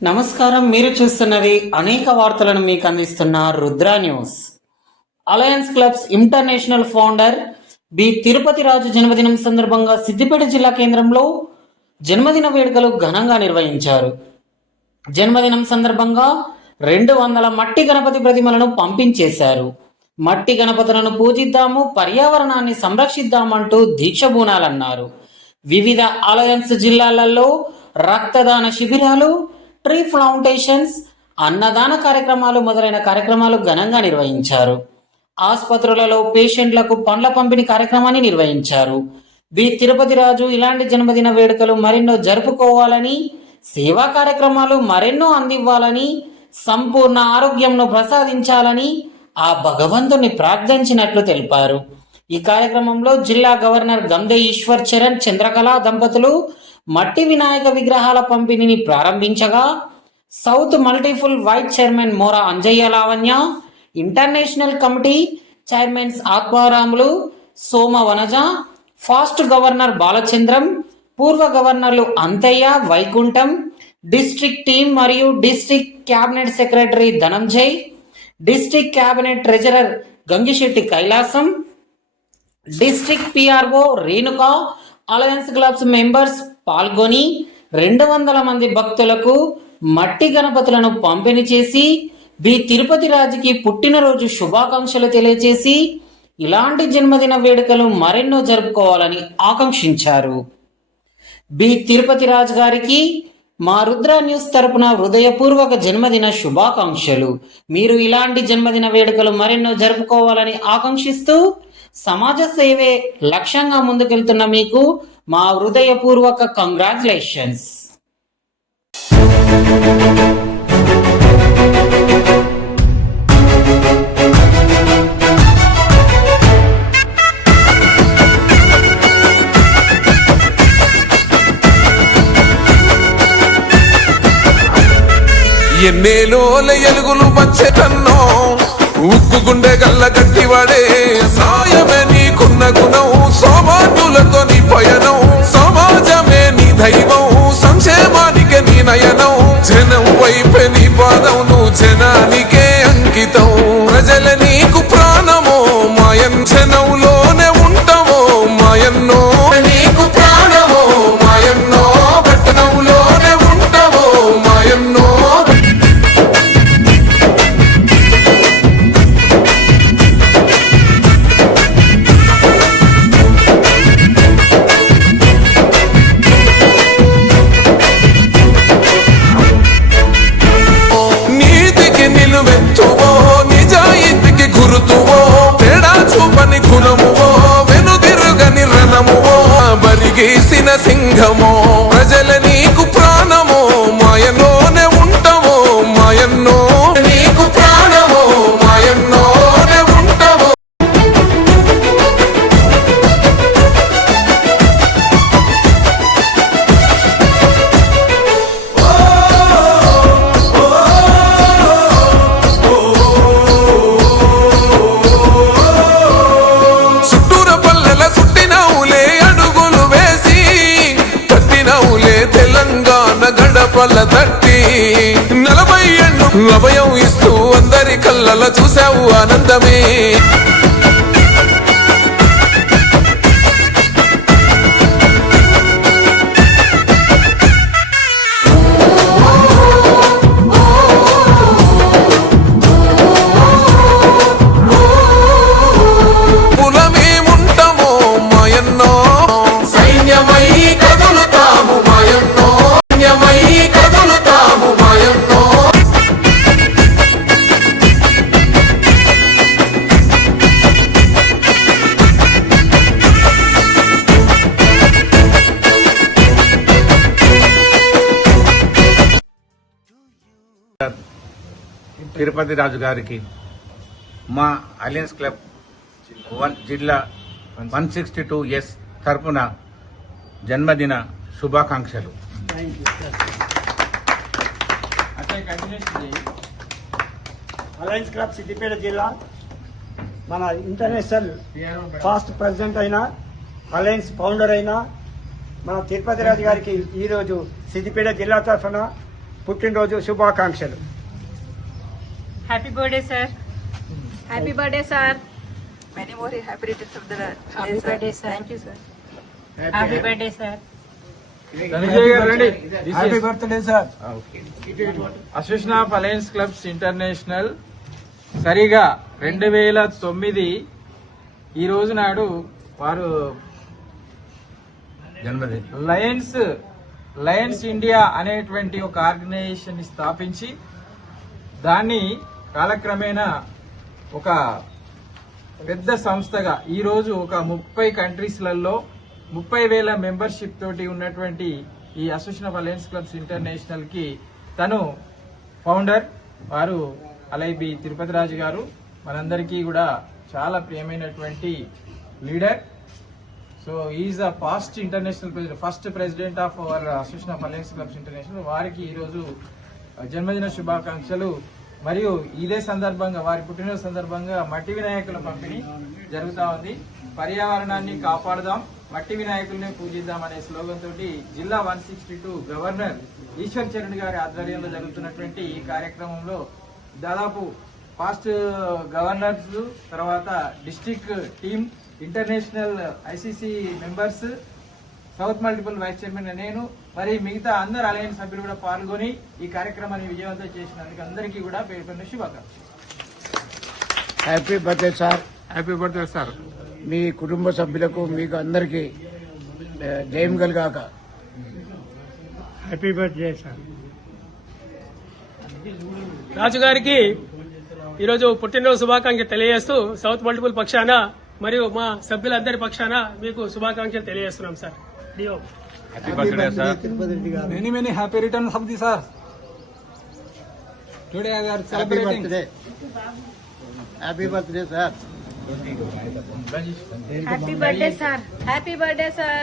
నమస్కారం, మీరు చూస్తున్నది అనేక వార్తలను మీకు అందిస్తున్న Rudra news. Alliance clubs international founder B Tirupati Raju జన్మదినం సందర్భంగా సిద్దిపేట జిల్లా కేంద్రంలో జన్మదిన వేడుకలు ఘనంగా నిర్వహించారు. జన్మదినం సందర్భంగా 200 మట్టి గణపతి ప్రతిమలను పంపించేశారు. మట్టి గణపతులను పూజిద్దాము, పర్యావరణాన్ని సంరక్షిద్దామంటూ దీక్ష బూనాలన్నారు. వివిధ అలయన్స్ జిల్లాలలో రక్తదాన శిబిరాలు, ట్రీ ప్లాంటేషన్స్, అన్నదాన కార్యక్రమాలు మొదలైన కార్యక్రమాలు ఘనంగా నిర్వహించారు. ఆసుపత్రులలో పేషెంట్లకు పండ్ల పంపిణీ కార్యక్రమాన్ని నిర్వహించారు. బి తిరుపతి రాజు ఇలాంటి జన్మదిన వేడుకలు మరెన్నో జరుపుకోవాలని, సేవా కార్యక్రమాలు మరెన్నో అందివ్వాలని, సంపూర్ణ ఆరోగ్యంను ప్రసాదించాలని ఆ భగవంతుని ప్రార్థించినట్లు తెలిపారు. ఈ కార్యక్రమంలో జిల్లా గవర్నర్ గంధే ఈశ్వర్ చరణ్ చంద్రకళ దంపతులు మట్టి వినాయక విగ్రహాల పంపిణీని ప్రారంభించగా, south multiple white chairman Mora Anjaiah Lavanya, international committee chairmans Atmaramulu, Soma Vanaja, past governor Balachandram, పూర్వ గవర్నర్లు అంతయ్య, వైకుంఠం, డిస్ట్రిక్ట్ టీం మరియు district cabinet secretary Dhananjay, district cabinet treasurer Gangishetti Kailasam, district PRO Renuka, Lions clubs members పాల్గొని 200 మంది భక్తులకు మట్టి గణపతులను పంపిణీ చేసి బి తిరుపతి రాజుకి పుట్టినరోజు శుభాకాంక్షలు తెలియజేసి ఇలాంటి జన్మదిన వేడుకలు మరెన్నో జరుపుకోవాలని ఆకాంక్షించారు. బి తిరుపతి రాజు గారికి మా రుద్ర న్యూస్ తరపున హృదయపూర్వక జన్మదిన శుభాకాంక్షలు. మీరు ఇలాంటి జన్మదిన వేడుకలు మరెన్నో జరుపుకోవాలని ఆకాంక్షిస్తూ సమాజ సేవే లక్ష్యంగా ముందుకెళ్తున్న మీకు మా హృదయపూర్వక కంగ్రాచులేషన్స్. ఎన్నేలోల ఎలుగులు వచ్చేటన్నో ఉక్కు గుండె గల్ల గట్టివాడే సాయమే నీకున్న గుణం, సోమానులతో నీ పయనం, సమాజమే నీ దైవం, సంక్షేమానికే నీ నయనం, జనం వైపే నీ పాదం, నువ్వు జనానికే అంకితం, ప్రజల నీకు ప్రాణమో మాయన్, జనంలోనే ఉంటామో మాయన్నో, నీకు ప్రాణమో మాయన్నో, పట్టణంలోనే ఉంటామో మాయన్నో. బలిగేసిన సింహమో ప్రజల నీకు ప్రాణమో మాయలోనే ఉంటామో మాయన్నో, నీకు ప్రాణమో మాయన్నోనే ఉంటామో. చుట్టూర పల్లెల సుట్టినవులే అడుగులు వేసి, తట్టినవులే తెలంగాణ గడపల తట్టి, 40 ఏళ్ళు అభయం ఇస్తూ అందరి కళ్ళల చూసావు ఆనందమే. తిరుపతి రాజు గారికి మా అలయన్స్ క్లబ్ జిల్లా 162S తరపున జన్మదిన శుభాకాంక్షలు. అలయన్స్ క్లబ్ సిద్దిపేట జిల్లా మన ఇంటర్నేషనల్ ఫాస్ట్ ప్రెసిడెంట్ అయిన అలయన్స్ ఫౌండర్ అయిన మన తిరుపతి రాజు గారికి ఈరోజు సిద్దిపేట జిల్లా తరఫున పుట్టినరోజు శుభాకాంక్షలు. Happy birthday sir. Happy birthday, sir. Many more happy returns of the day, happy sir. Birthday sir. Thank you, sir. Happy birthday sir. Happy birthday sir. Association of alliance clubs international సరిగా 2009 ఈ రోజు నాడు వారు Lions India అనేటువంటి ఒక organisation ని స్థాపించి దాన్ని కాలక్రమేణా ఒక పెద్ద సంస్థగా ఈ రోజు ఒక 30 కంట్రీస్లలో 30,000 మెంబర్షిప్ తోటి ఉన్నటువంటి ఈ association of alliance clubs international కి తను ఫౌండర్. వారు అలైబి తిరుపతి రాజు గారు మనందరికీ కూడా చాలా ప్రియమైనటువంటి leader. So is the first international president, first president of our association of alliance clubs international. వారికి ఈరోజు జన్మదిన శుభాకాంక్షలు. మరియు ఇదే సందర్భంగా వారి పుట్టినరోజు సందర్భంగా మట్టి వినాయకుల పంపిణీ జరుగుతా ఉంది. పర్యావరణాన్ని కాపాడదాం, మట్టి వినాయకుల్ని పూజిద్దాం అనే స్లోగన్ తోటి జిల్లా 162 గవర్నర్ ఈశ్వర్ చరణ్ గారి ఆధ్వర్యంలో జరుగుతున్నటువంటి ఈ కార్యక్రమంలో దాదాపు పాస్ట్ గవర్నర్స్, తర్వాత district team, international ICC members, south multiple vice chairman నేను, మరి మిగతా అందరు అలయన్స్ సభ్యులు కూడా పాల్గొని ఈ కార్యక్రమాన్ని విజయవంతం చేసినందుకు అందరికీ కూడా పేరు పేరున శుభాకాంక్షలు. Happy birthday sir. Happy birthday sir. మీ కుటుంబ సభ్యులకు మీకు అందరికీ జయం కలుగాక. Happy birthday sir. రాజు గారికి ఈరోజు పుట్టినరోజు శుభాకాంక్షలు తెలియజేస్తూ సౌత్ మల్టిపుల్ పక్షాన మరియు మా సభ్యులందరి పక్షాన మీకు శుభాకాంక్షలు తెలియజేస్తున్నాం సార్. డియో happy birthday sir. Tirupati Reddy garu. Many happy returns of the sir. Today we are happy birthday. Happy birthday sir. Happy birthday, sir. Happy birthday, sir.